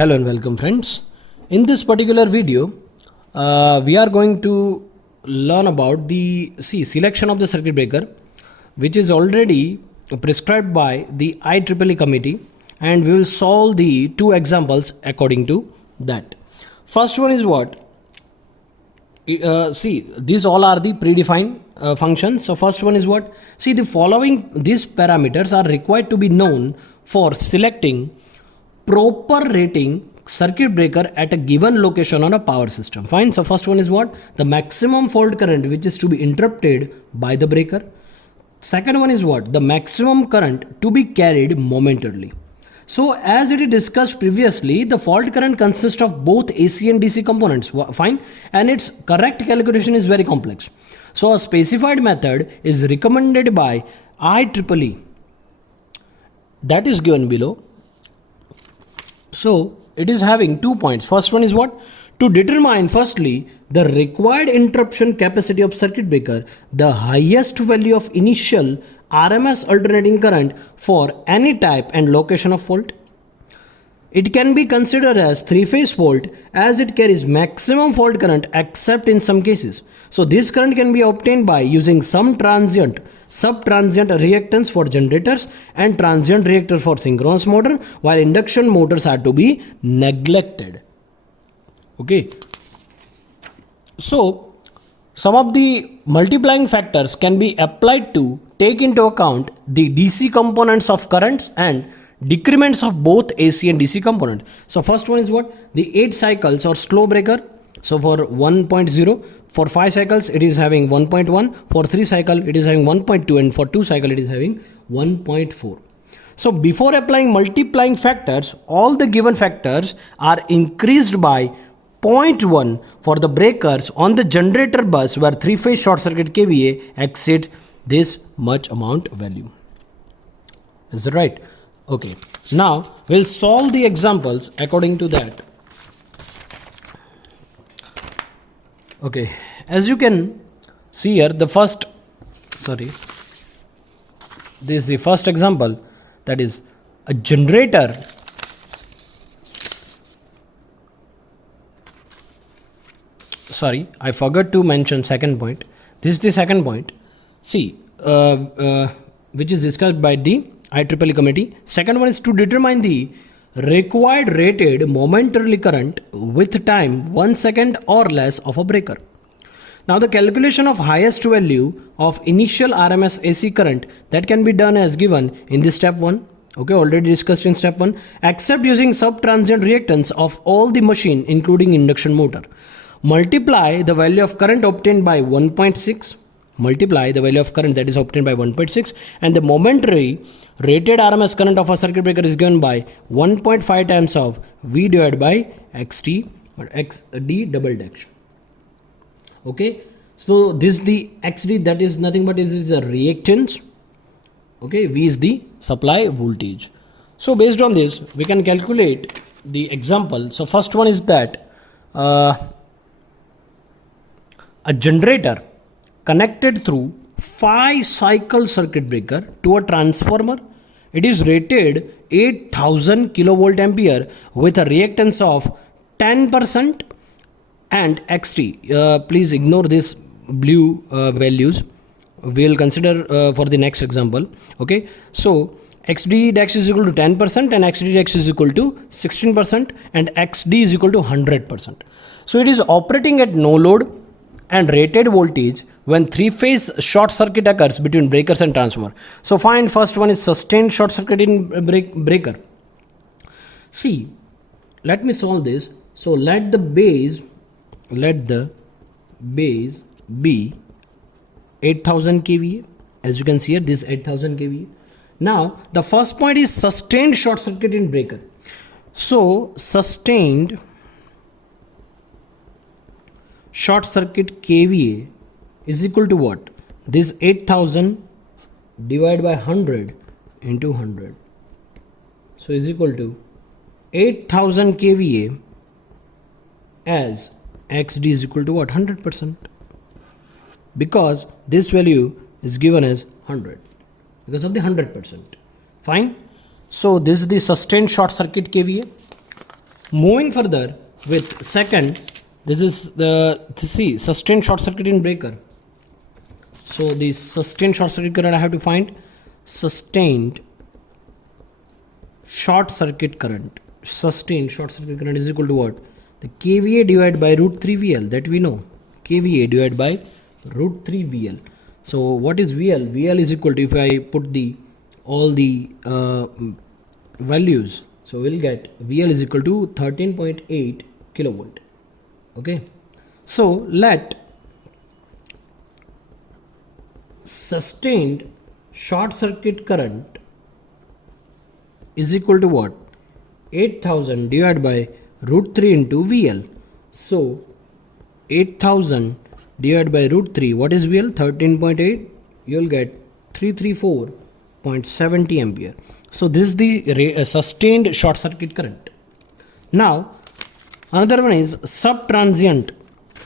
Hello and welcome friends. In this particular video, we are going to learn about the selection of the circuit breaker, which is already prescribed by the IEEE committee, and we will solve the two examples according to that. First one is what? These all are the predefined functions. So first one is what? See, the following these parameters are required to be known for selecting proper rating circuit breaker at a given location on a power system. Fine. So first one is what? The maximum fault current which is to be interrupted by the breaker. Second one is what? The maximum current to be carried momentarily. So as it is discussed previously, the fault current consists of both AC and DC components. Fine. And its correct calculation is very complex. So a specified method is recommended by IEEE, that is given below. So it is having 2 points. First one is what? To determine firstly the required interruption capacity of circuit breaker, the highest value of initial RMS alternating current for any type and location of fault. It can be considered as three-phase fault as it carries maximum fault current except in some cases. So this current can be obtained by using some transient, sub-transient reactance for generators and transient reactor for synchronous motor, while induction motors are to be neglected. Okay. So some of the multiplying factors can be applied to take into account the DC components of currents and decrements of both AC and DC component. So first one is what? The 8 cycles or slow breaker. So for 1.0, for 5 cycles it is having 1.1, for 3 cycle it is having 1.2, and for 2 cycle it is having 1.4. So before applying multiplying factors, all the given factors are increased by 0.1 for the breakers on the generator bus where 3-phase short circuit kVA exceed this much amount value. Is that right? Okay. Now we'll solve the examples according to that. Okay. As you can see here, this is the first example, that is a generator I forgot to mention second point. This is the second point. See, which is discussed by the IEEE committee. Second one is to determine the required rated momentarily current with time 1 second or less of a breaker. Now the calculation of highest value of initial RMS AC current that can be done as given in the step 1. Okay, already discussed in step 1. Except using sub-transient reactance of all the machine including induction motor. Multiply the value of current obtained by 1.6. Multiply the value of current that is obtained by 1.6, and the momentary rated RMS current of a circuit breaker is given by 1.5 times of V divided by XT or XD double dash. Okay, so this is the XD, that is nothing but is a reactance. Okay, V is the supply voltage. So based on this we can calculate the example. So first one is that a generator connected through 5 cycle circuit breaker to a transformer. It is rated 8000 kilovolt ampere with a reactance of 10% and XT. Please ignore this blue values. We will consider for the next example. Okay, so XD dash is equal to 10% and XD dash is equal to 16% and XD is equal to 100%. So it is operating at no load and rated voltage when 3-phase short circuit occurs between breakers and transformer. So find first one is sustained short circuit in breaker. See, let me solve this. So let the base be 8000 kVA. As you can see here, this 8000 kVA. Now the first point is sustained short circuit in breaker. So sustained short circuit kVA is equal to what? This 8000 divided by 100 into 100. So is equal to 8000 kVA as XD is equal to what? 100%. Because this value is given as 100 because of the 100%. Fine. So this is the sustained short circuit kVA. Moving further with second, this is the sustained short circuit in breaker. So the sustained short circuit current I have to find. Sustained short circuit current. Sustained short circuit current is equal to what? The kVA divided by root 3 VL, that we know. kVA divided by root 3 VL. So what is VL? VL is equal to, if I put all the values, so we'll get VL is equal to 13.8 kilovolt. Okay, so let sustained short circuit current is equal to what? 8000 divided by root 3 into VL. So 8000 divided by root 3, what is VL? 13.8. You'll get 334.70 ampere. So this is the sustained short circuit current. Now another one is subtransient.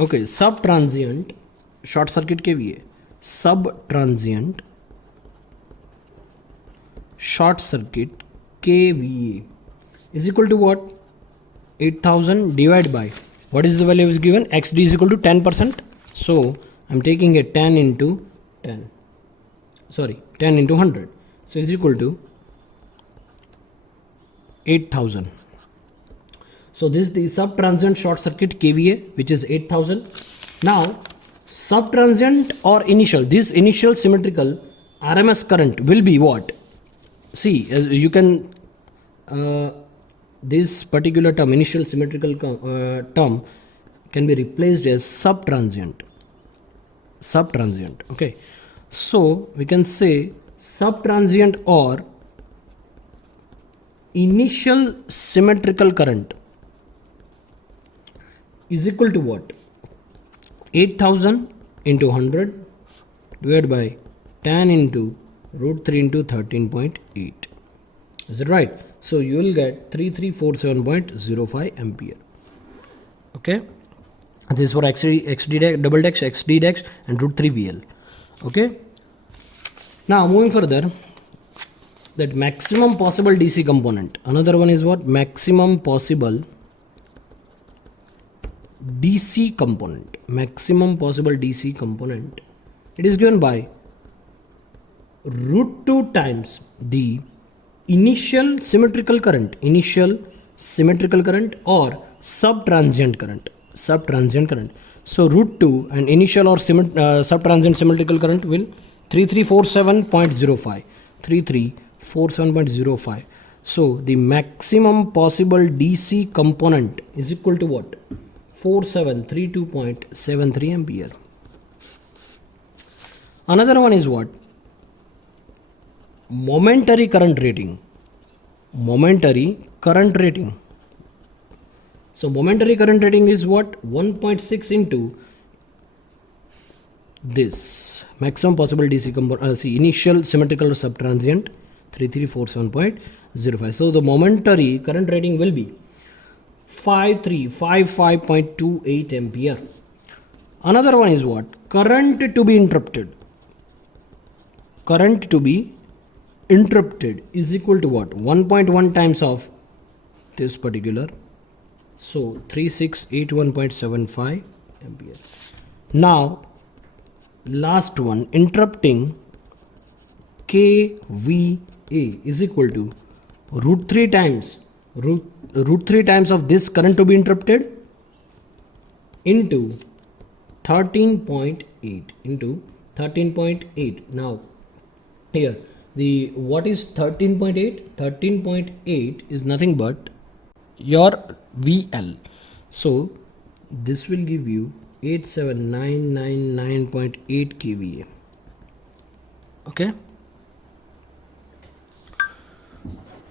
Okay, subtransient short circuit kVA. Subtransient short circuit kVA is equal to what? 8000 divided by, what is the value is given? XD is equal to 10%. So I'm taking a 10 into 10. Sorry, 10 into 100. So is equal to 8000. So this is the subtransient short circuit kVA, which is 8000. Now subtransient or initial, this initial symmetrical RMS current will be what? See, as you can this particular term, initial symmetrical term, can be replaced as subtransient. Okay, so we can say subtransient or initial symmetrical current is equal to what? 8000 into 100 divided by 10 into root 3 into 13.8. Is it right? So you will get 3347.05 ampere. Okay, this is for XD dash, double dash, XD dash and root 3 VL. Okay, now moving further, that maximum possible DC component. Another one is what? Maximum possible DC component. Maximum possible DC component. It is given by root 2 times the initial symmetrical current or subtransient current. So root 2 and initial or subtransient symmetrical current will 3347.05. So the maximum possible DC component is equal to what? 4732.73 ampere. Another one is what? Momentary current rating. So momentary current rating is what? 1.6 into this maximum possible DC component, initial symmetrical subtransient 3347.05. So the momentary current rating will be 5355.28 ampere. Another one is what? Current to be interrupted is equal to what? 1.1 times of this particular, so 3681.75 ampere. Now last one, interrupting kVA is equal to root 3 times of this current to be interrupted into 13.8 Now here the what is 13.8? 13.8 is nothing but your VL. So this will give you 87999.8 kVA. Okay,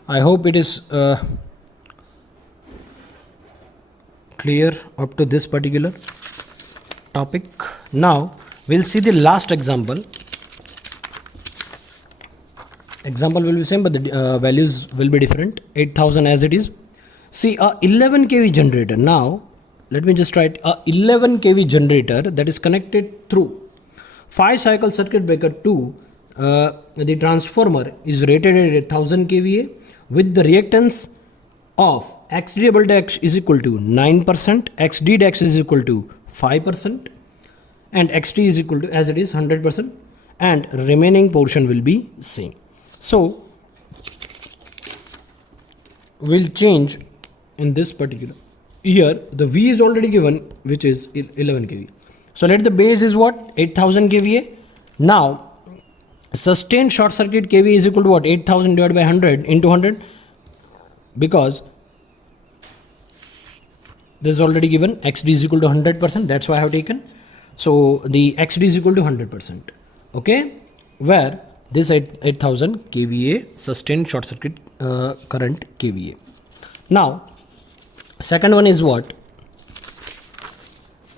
I hope it is clear up to this particular topic. Now we'll see the last example. Example will be same, but the values will be different. 8000 as it is. See, a 11 kV generator. Now let me just write a 11 kV generator that is connected through 5 cycle circuit breaker to the transformer is rated at 1000 kVA with the reactance of XD double dash is equal to 9%, XD dash is equal to 5%, and XD is equal to, as it is, 100%, and remaining portion will be same. So we'll change in this particular. Here the V is already given, which is 11 kV. So let the base is what? 8000 kVA. Now sustained short circuit kVA is equal to what? 8000 divided by 100 into 100, because this is already given. XD is equal to 100%, that's why I have taken. So the XD is equal to 100%. Okay, where this 8000 kVA sustained short circuit current kVA. Now second one is what?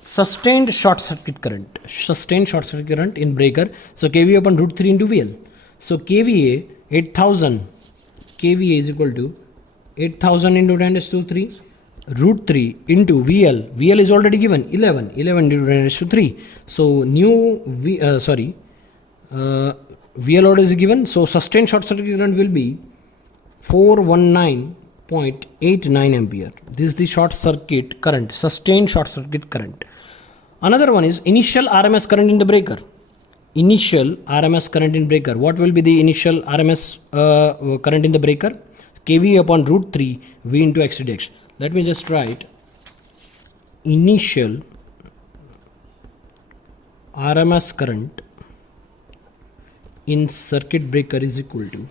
Sustained short circuit current. Sustained short circuit current in breaker. So kVA upon root 3 into VL. So kVA 8000 kVA is equal to 8000 into 10 to 3 root 3 into VL. VL is already given 11 into 10 to 3. So new VL order is given. So sustained short circuit current will be 419.89 ampere. This is the short circuit current, sustained short circuit current. Another one is initial RMS current in the breaker. Initial RMS current in breaker. What will be the initial RMS current in the breaker? kVA upon root 3 V into XD dash. Let me just write initial RMS current in circuit breaker is equal to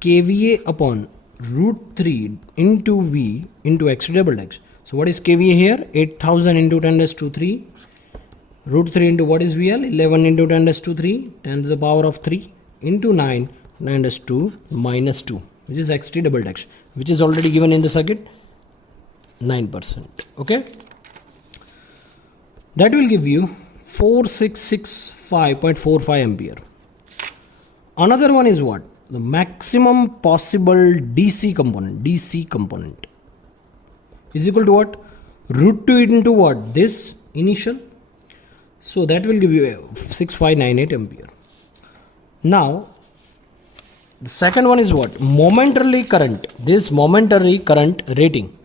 kVA upon root 3 into V into XD double dash. So what is kVA here? 8000 into 10 raised to 3 root 3 into what is VL? 11 into 10 raised to 3 10 to the power of 3 into 9 raised to minus 2, which is XD double dash, which is already given in the circuit, 9%. Okay, that will give you 4665.45 ampere. Another one is what? The maximum possible DC component is equal to what? Root 2 into what? This initial. So that will give you 6598 ampere. Now the second one is what? Momentary current. This momentary current rating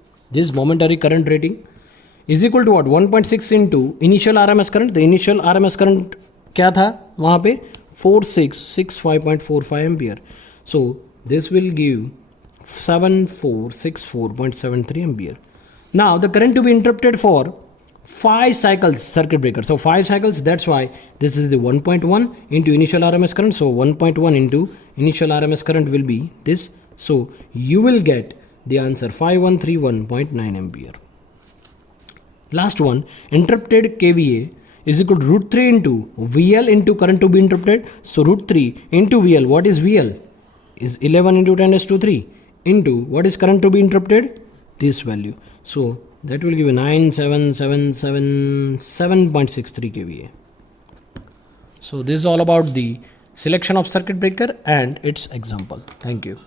is equal to what? 1.6 into initial RMS current. The initial RMS current क्या था वहाँ पे? 4665.45 ampere. So this will give 7464.73 ampere. Now the current to be interrupted for 5 cycles circuit breaker. So 5 cycles, that's why this is the 1.1 into initial RMS current. So 1.1 into initial RMS current will be this. So you will get the answer 5131.9 ampere. Last one, interrupted kVA is equal to root 3 into VL into current to be interrupted. So root 3 into VL, what is VL? Is 11 into 10 raised to 3 into what is current to be interrupted? This value. So that will give you 9777.63 kVA. So this is all about the selection of circuit breaker and its example. Thank you.